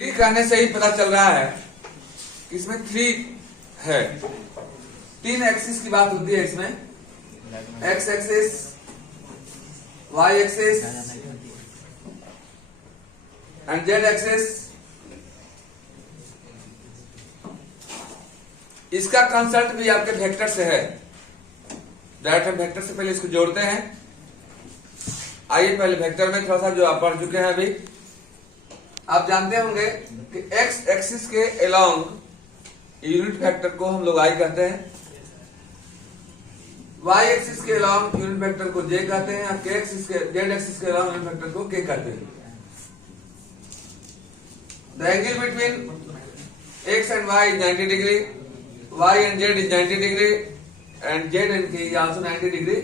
Three कहने से ही पता चल रहा है कि इसमें थ्री है। तीन एक्सिस की बात होती है इसमें, x axis, y axis and z axis. इसका कंसल्ट भी आपके वेक्टर से है। डायरेक्ट हम वेक्टर से पहले इसको जोड़ते हैं। आइए पहले वेक्टर में थोड़ा सा जो आप पढ़ चुके हैं अभी, आप जानते होंगे कि एक्स एक्सिस के अलोंग यूनिट वेक्टर को हम लोग आई कहते हैं, वाई एक्सिस के अलोंग यूनिट वेक्टर को जे कहते हैं, और के एक्सिस के जेड एक्सिस के अलोंग यूनिट वेक्टर को के कहते हैं। The angle between x and y is 90 degree, y and z is 90 degree and z and k is also 90 degree.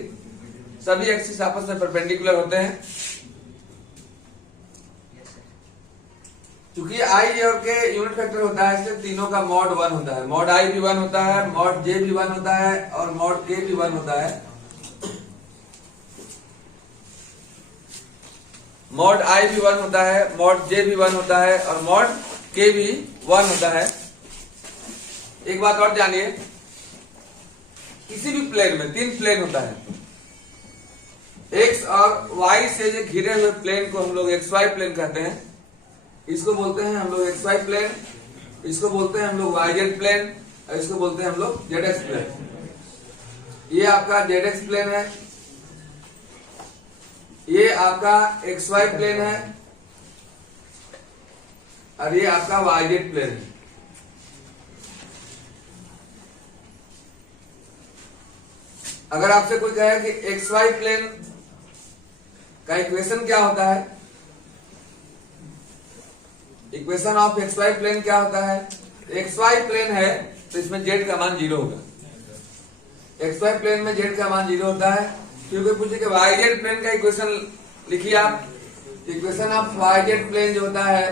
सभी एक्सिस आपस में परपेंडिकुलर होते हैं। क्योंकि आई और के यूनिट वेक्टर होता है, इसलिए तीनों का मॉड 1 होता है। मॉड आई भी 1 होता है, मॉड जे भी 1 होता है और मॉड के भी 1 होता है। मॉड आई भी 1 होता है, मॉड जे भी 1 होता है और मॉड के भी 1 होता है। एक बात और जानिए, किसी भी प्लेन में 3 प्लेन होता है। एक्स और वाई से जो घिरे हुए प्लेन को हम लोग एक्स वाई प्लेन कहते हैं। इसको बोलते हैं हम लोग एक्स वाई प्लेन, इसको बोलते हैं हम लोग वाई जेड प्लेन और इसको बोलते हैं हम लोग जेड एक्स प्लेन। ये आपका जेड एक्स प्लेन है, ये आपका एक्स वाई प्लेन है और ये आपका वाई जेड प्लेन है। अगर आपसे कोई कहे कि एक्स वाई प्लेन का इक्वेशन क्या होता है, equation of x y plane क्या होता है? एक्स वाई प्लेन है तो इसमें जेड का मान 0 होगा। एक्स वाई प्लेन में जेड का मान 0 होता है। क्योंकि पूछे कि वाई जेड प्लेन का इक्वेशन लिखिए आप। Equation of y z plane जो होता है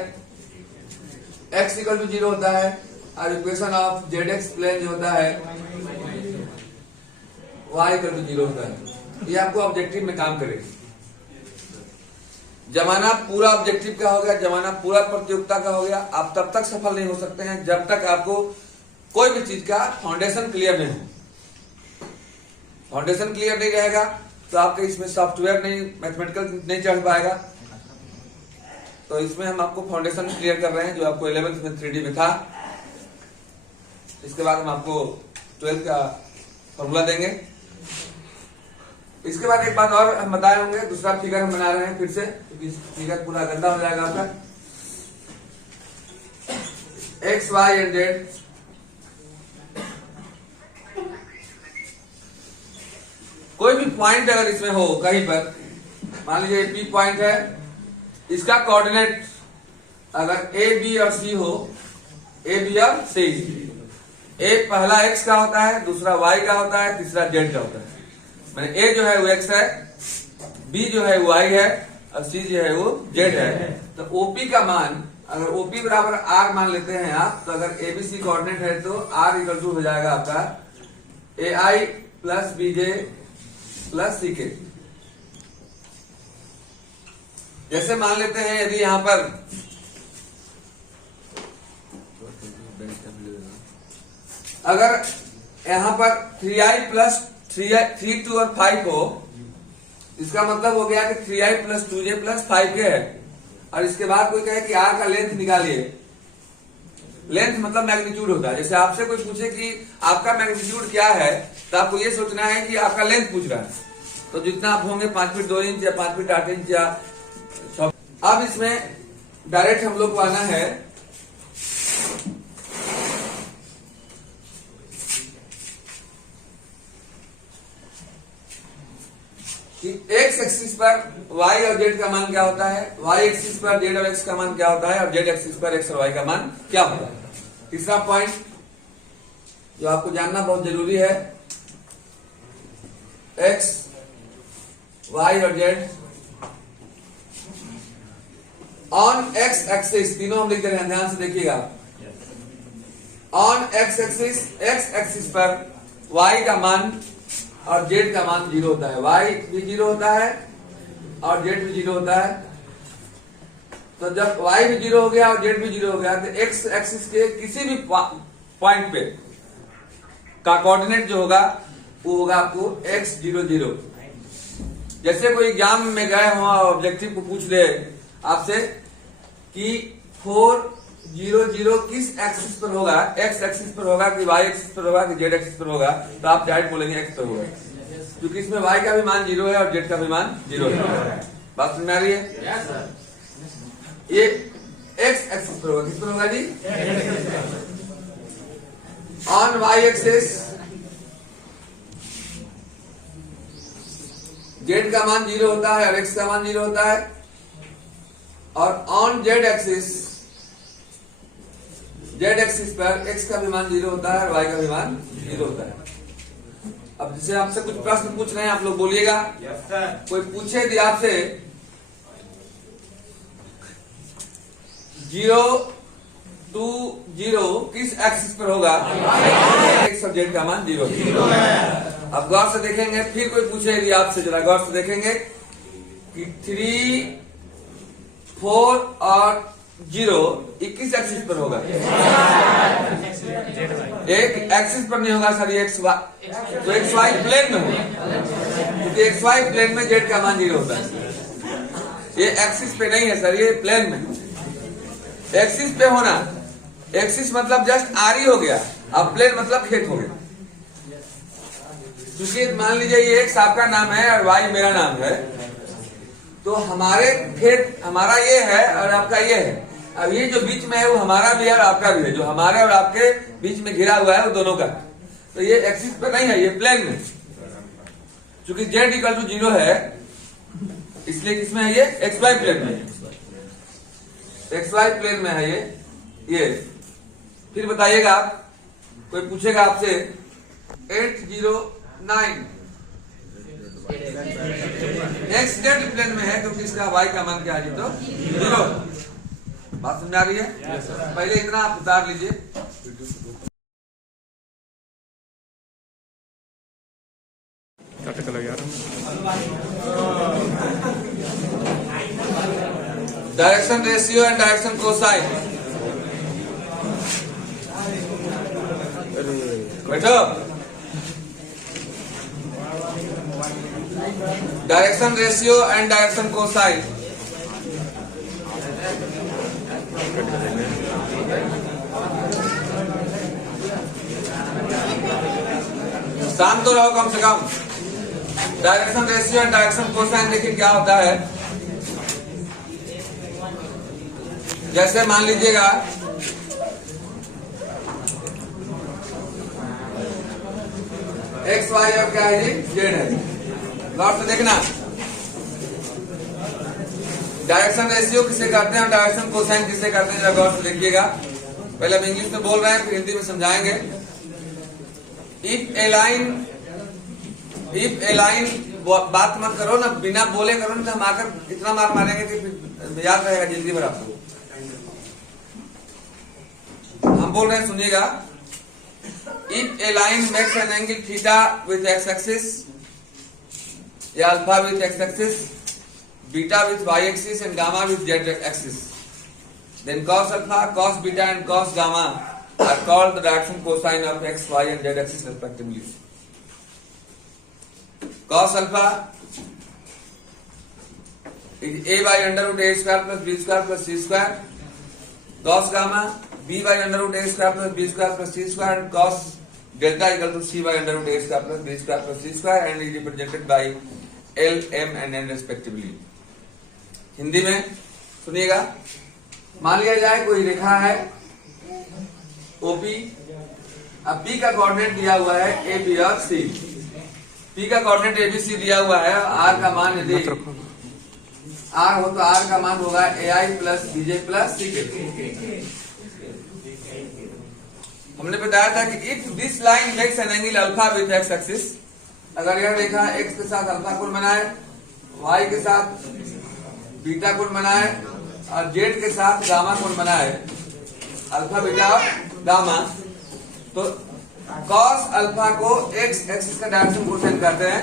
x इक्वल टू 0 होता है और equation of z x plane जो होता है y इक्वल टू 0 होता है। ये आपको ऑब्जेक्टिव में काम करेगी। जमाना पूरा ऑब्जेक्टिव का हो गया, जमाना पूरा प्रतियोगिता का हो गया। आप तब तक सफल नहीं हो सकते हैं जब तक आपको कोई भी चीज का फाउंडेशन क्लियर नहीं हो। फाउंडेशन क्लियर नहीं रहेगा तो आपके इसमें सॉफ्टवेयर नहीं, मैथमेटिकल नहीं चढ़ पाएगा। तो इसमें हम आपको फाउंडेशन क्लियर कर रहे हैं, जो आपको 11th में 3D में था। इसके बाद हम आपको 12th का फॉर्मूला देंगे। इसके बाद एक बात और हम बताए होंगे, दूसरा फिगर हम बना रहे हैं फिर से, क्योंकि फिगर पूरा गंदा हो जाएगा आपका। एक्स वाई एंड जेड, कोई भी पॉइंट अगर इसमें हो कहीं पर, मान लीजिए पी पॉइंट है, इसका कोऑर्डिनेट अगर ए बी और सी हो, ए बी और सी, ए पहला एक्स का होता है, दूसरा वाई का होता है, तीसरा जेड का होता है। मैंने ए जो है वो एक्स है, बी जो है वो वाई है और सी जो है वो जेड है। तो ओपी का मान, अगर ओपी बराबर आर मान लेते हैं आप, तो अगर एबीसी कोऑर्डिनेट है तो आर इक्वल टू हो जाएगा आपका ए आई प्लस बी जे प्लस सी के। जैसे मान लेते हैं यदि यहां पर अगर यहां पर 3i प्लस 3 2 और 5 हो, इसका मतलब हो गया कि 3i plus 2j plus 5k है। और इसके बाद कोई कहे कि आर का लेंथ निकालिए। लेंथ मतलब मैग्नीट्यूड होता है। जैसे आपसे कोई पूछे कि आपका मैग्नीट्यूड क्या है, तो आपको ये सोचना है कि आपका लेंथ पूछ रहा है। तो जितना आप होंगे 5 फीट 2 इंच या 5 फीट 8 इंच या 6। अब इसमें डायरेक्ट हम लोग को आना है कि एक्स एक्सिस पर वाई और जेड का मान क्या होता है, वाई एक्सिस पर जेड और एक्स का मान क्या होता है और जेड एक्सिस पर एक्स और वाई का मान क्या होता है। तीसरा पॉइंट जो आपको जानना बहुत जरूरी है, एक्स वाई और जेड ऑन एक्स एक्सिस, तीनों हम लिख रहे हैं, ध्यान से देखिएगा। ऑन एक्स एक्सिस पर वाई का मान और जेड का मान 0 होता है, वाई भी 0 होता है और जेड भी 0 होता है। तो जब y भी 0 हो गया और z भी 0 हो गया तो x एक्सिस के किसी भी पॉइंट पे का कोऑर्डिनेट जो होगा वो होगा आपको x 0 0। जैसे कोई एग्जाम में गए हो ऑब्जेक्टिव को पूछ ले आपसे कि 4 0 0 किस एक्सिस पर होगा, x एक्सिस पर होगा कि y एक्सिस पर होगा कि z एक्सिस पर होगा, तो आप डायरेक्ट बोलेंगे x पर होगा, क्योंकि इसमें y का भी मान 0 है और z का भी मान 0 है। बात समझ में आ रही है? ये x एक्सिस पर होगा, किस पर होगा जी? ऑन y एक्सिस z का मान 0 होता है और x का मान 0 होता है, और ऑन z एक्सिस पर x का भी मान 0 होता है और y का भी मान 0 होता है। अब जैसे आपसे कुछ प्रश्न पूछ रहे हैं, आप लोग बोलिएगा। कोई पूछे यदि आपसे 0 2 0 किस एक्सिस पर होगा, x और z का मान 0 है। अब गौर से देखेंगे, फिर कोई पूछे यदि आपसे, जरा गौर से देखेंगे कि 3 4 और 0 किस एक्सिस पर होगा? एक एक्सिस पर नहीं होगा सर, ये एक्स वाई, तो एक्स वाई प्लेन में होगा, क्योंकि एक्स वाई प्लेन में जेड का मान 0 होता है। ये एक्सिस पे नहीं है सर, ये प्लेन में। एक्सिस पे होना, एक्सिस मतलब जस्ट आरी हो गया, अब प्लेन मतलब खेत हो गया। क्योंकि मान लीजिए ये एक्स आपका नाम है और वाई मेरा नाम है, तो हमारे खेत हमारा ये है और आपका ये है। अब ये जो बीच में है वो हमारा भी है और आपका भी है, जो हमारे और आपके बीच में घिरा हुआ है वो दोनों का। तो ये एक्सिस पे नहीं है, ये प्लेन में। क्योंकि z इक्वल टू 0 है, इसलिए किसमें है ये? एक्स वाई प्लेन में। एक्स वाई प्लेन में है ये। फिर बताइएगा आप, कोई पूछेगा आपसे 809 एक्स जेड प्लेन में है, क्योंकि इसका y का मान क्या है जी? तो 0। बात समझ आ रही है? पहले इतना आप उतार लीजिए। Direction ratio and direction cosine. बैठो। Direction ratio and direction cosine. शांत तो रहो कम से कम। Direction ratio and direction cosine देखिए क्या होता है। जैसे मान लीजिएगा एक्स वाई और क्या है जी? जेड है। गौर से देखना, डायरेक्शन रेशियो किसे करते हैं और डायरेक्शन कोसाइन किसे करते हैं, जरा गौर से देखिएगा। पहले हम इंग्लिश में बोल रहे हैं, फिर हिंदी में समझाएंगे। इफ ए लाइन बात मत करो ना, बिना बोले करो ना, तो हम आकर इतना मार मारेंगे कि फिर याद रहेगा जिंदगी भर आपको। हम बोल रहे हैं, सुनिएगा। If a line makes an angle theta with x axis या alpha with x axis, beta with y axis and gamma with z axis, then cos alpha, cos beta and cos gamma are called the direction cosine of x, y and z axis respectively. Cos alpha is a by under root a square plus b square plus c square. Cos gamma b by under root a square plus b square plus c square, and cos delta equal to c by under root a square plus b square plus c square, and is represented by L, M and N respectively. Hindi में सुनिएगा। मान लिया जाए कोई रेखा है OP, अब P का coordinate दिया हुआ है ए बी और सी। पी का कोऑर्डिनेट ए बी सी दिया हुआ है, आर का मान यदि आर हो तो आर का मान होगा ए आई प्लस बीजे प्लस सी के। हमने बताया था कि if this line makes an angle alpha with x axis, अगर यह रेखा एक्स के साथ अल्फा कोण बनाए, वाई के साथ बीटा कोण बनाए और जेड के साथ गामा कोण बनाए, अल्फा बीटा और गामा, तो कॉस अल्फा को एक्स एक्सिस का डायरेक्शन कोसाइन करते हैं,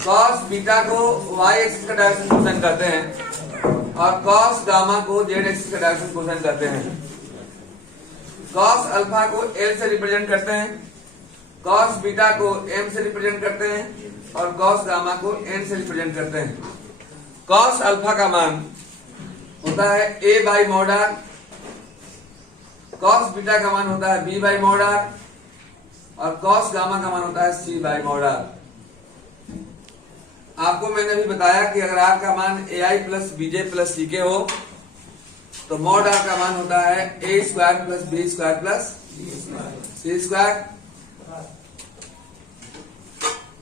कॉस बीटा को वाई एक्सिस का डायरेक्शन कोसाइन करते हैं, और कॉस गामा को जेड एक्सिस का डायरेक्शन कोसाइन कहते हैं। कॉस अल्फा को एल से रिप्रेजेंट करते हैं, कॉस बीटा को एम से रिप्रेजेंट करते हैं और कॉस गामा को एन से रिप्रेजेंट करते हैं। कॉस अल्फा का मान होता है a by mod r, cos beta का मान होता है बी बाई मॉड आर और कॉस गामा का मान होता है सी बाई मॉड आर। आपको मैंने अभी बताया कि अगर आर का मान ए आई प्लस बीजे प्लस सी के हो तो मॉड आर का मान होता है a square plus b square plus c square.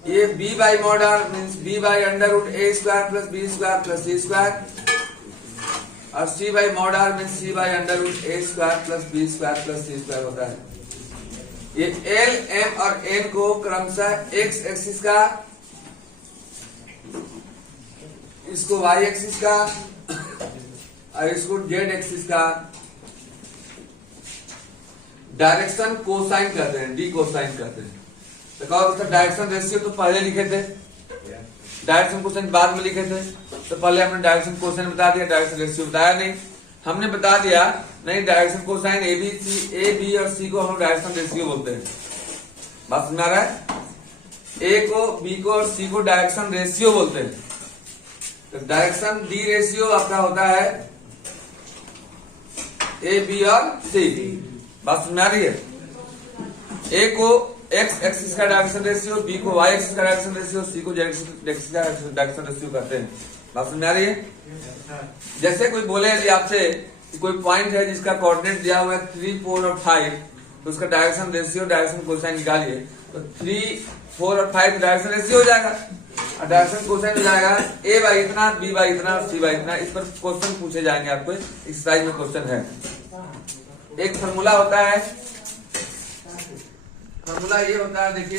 ये b by mod r means b by under root a square plus b square plus c square और c by mod r means c by under root a square plus b square plus c square होता है। ये L M और N को क्रमशः x axis का, इसको Y axis का और इसको जेड एक्सिस का डायरेक्शन कोसाइन कहते हैं, डी कोसाइन कहते हैं। तो उसका डायरेक्शन रेशियो तो पहले लिखे थे, डायरेक्शन कोसाइन बाद में लिखे थे। तो पहले हमने डायरेक्शन कोसाइन बता दिया, डायरेक्शन रेशियो बताया नहीं। हमने बता दिया नहीं डायरेक्शन कोसाइन ए बी और सी को हम डायरेक्शन रेशियो बोलते हैं। बात समझ आ रहा है? ए को बी को और सी को डायरेक्शन रेशियो बोलते हैं। तो डायरेक्शन डी रेशियो आपका होता है ए बी और सी। बात समझ आ रही है? ए को एक्स एक्सिस का डायरेक्शन रेशियो, बी को वाई एक्सिस का डायरेक्शन रेशियो, सी को जेड एक्सिस का डायरेक्शन रेशियो कहते हैं। बात समझ आ रही है? जैसे कोई बोले यदि आपसे कोई पॉइंट है जिसका कोऑर्डिनेट दिया हुआ है 3, 4 और 5 तो उसका डायरेक्शन रेशियो डायरेक्शन कोसाइन निकालिए तो 3, 4 और 5 डायरेक्शन रेशियो हो जाएगा और डायरेक्शन कोसाइन हो जाएगा ए बाई इतना, बी बाई इतना और सी बाई इतना। इस पर क्वेश्चन पूछे जाएंगे आपको, एक्सरसाइज में क्वेश्चन है। एक फॉर्मूला होता है, फॉर्मूला ये होता है, देखिए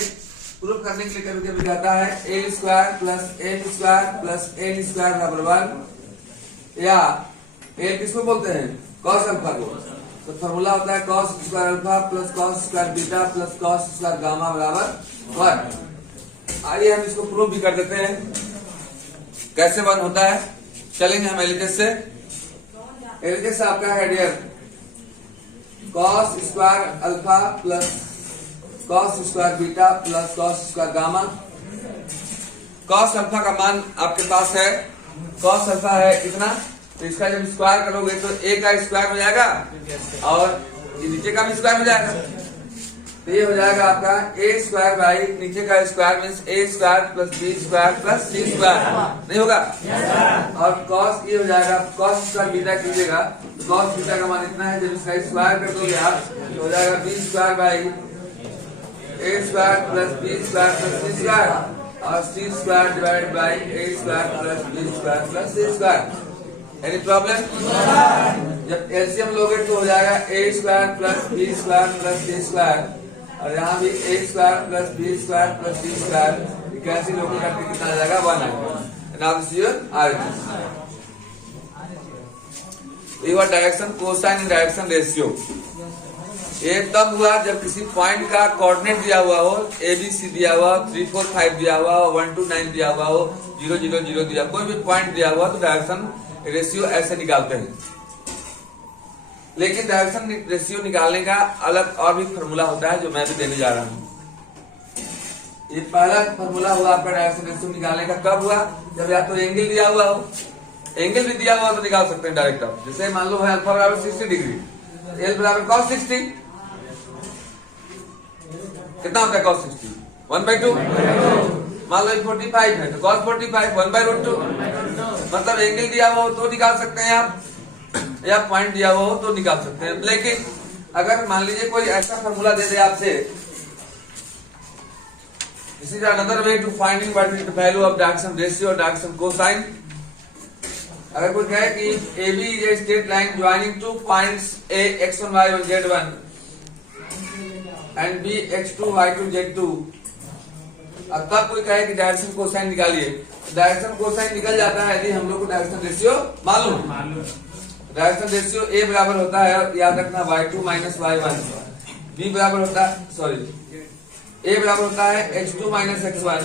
प्रूफ करने के लिए कभी कभी कहता है a square plus n square plus n square बराबर 1 या ए किसको बोलते हैं? कॉस अल्फा को। तो फॉर्मूला होता है cos square alpha plus cos square beta plus cos square gamma बराबर 1। आइए हम इसको प्रूफ भी कर देते हैं कैसे 1 होता है। चलेंगे हम एलएचएस से। एलएचएस आपका है dear cos square alpha plus cos square beta plus cos square gamma. Cos alpha का मान आपके पास है, कॉस अल्फा है इतना, तो इसका जब स्क्वायर करोगे तो ए का स्क्वायर हो जाएगा और ये नीचे का भी स्क्वायर हो जाएगा। तो ये हो जाएगा आपका ए स्क्वायर बाई नीचे का square means a square plus b square plus c square, नहीं होगा? और कॉस ये हो जाएगा कॉस स्क्वायर बीटा कीजिएगा तो कॉस बीटा का मान इतना है, जब इसका स्क्वायर कर दोगे आप तो हो जाएगा b square by a square plus b square plus c square और c square divide by a square plus b square plus c square. Any problem? जब एलसीएम लोगे तो हो जाएगा a square plus b square plus c square और यहाँ भी a square plus b square plus c square कैसे लोग करके कितना आ जाएगा 1 आएगा। Now this your answer. ये हुआ direction cosine and direction ratio. ये तब हुआ जब किसी पॉइंट का कोऑर्डिनेट दिया हुआ हो, ए बी सी दिया हुआ हो, 3, 4, 5 दिया हुआ हो, 1, 2, 9 दिया हुआ हो, 0, 0, 0 दिया, कोई भी पॉइंट दिया हुआ तो डायरेक्शन रेशियो ऐसे निकालते हैं। लेकिन डायरेक्शन रेशियो निकालने का अलग और भी फॉर्मूला होता है जो मैं भी देने जा रहा हूँ। ये पहला फॉर्मूला हुआ आपका डायरेक्शन रेशियो निकालने का, कब हुआ? जब या तो एंगल दिया हुआ हो, एंगल भी दिया हुआ तो निकाल सकते हैं डायरेक्ट आप। जैसे मान लो है अल्फा बराबर 60 डिग्री, एल बराबर cos 60, कितना होता है cos 60? 1/2। मान लो 45 है तो cos 45 1/√2। मतलब एंगल दिया हुआ हो तो निकाल सकते हैं आप या पॉइंट दिया हुआ हो तो निकाल सकते हैं। लेकिन अगर मान लीजिए कोई ऐसा फॉर्मूला दे दे आपसे, this is another way to finding what is the value of direction ratio और डायरेक्शन कोसाइन। अगर कोई कहे कि AB is a straight line joining 2 points A x1 y1 z1 and B x2 y2 z2, अब तब कोई कहे कि डायरेक्शन कोसाइन निकालिए, डायरेक्शन कोसाइन निकल जाता है यदि हम लोग को डायरेक्शन रेशियो मालूम। डायरेक्शन रेशियो A बराबर होता है, याद रखना, y2 माइनस y1, B बराबर होता है, A बराबर होता है x2 माइनस x1,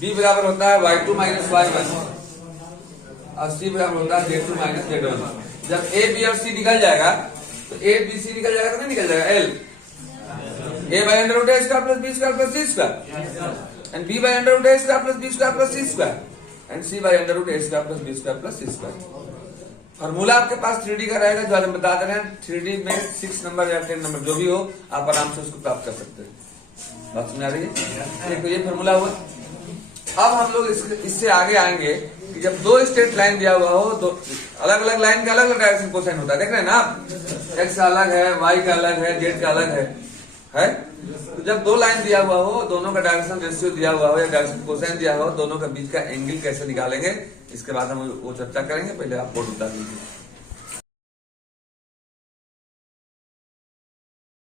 B बराबर होता है y2 माइनस y1 और सी बराबर होता है Z2 माइनस Z1। जब ए बी और सी निकल जाएगा तो ए बी सी निकल जाएगा तो नहीं निकल जाएगा l a by under root a square plus b square plus c square and b by under root a square plus b square plus c square and c by under root a square plus b square plus c square. Formula आपके पास 3D का रहेगा जो आज हम बता दे रहे हैं। 3D में 6 नंबर या 10 नंबर जो भी हो आप आराम से उसको प्राप्त कर सकते हैं। बात समझ आ रही है? देखो ये फॉर्मूला हुआ। अब हम लोग इससे आगे आएंगे कि जब दो स्ट्रेट लाइन दिया हुआ हो, दो अलग अलग लाइन का अलग अलग डायरेक्शन कोसाइन होता है। देख रहे हैं ना आप, एक्स का अलग है, वाई का अलग है, जेड का अलग है। तो जब दो लाइन दिया हुआ हो, दोनों का डायरेक्शन रेशियो दिया हुआ हो या डायरेक्शन कोसाइन दिया हो, दोनों के बीच का एंगल कैसे निकालेंगे इसके बाद हम वो चर्चा करेंगे। पहले आप बोर्ड उतार लीजिए।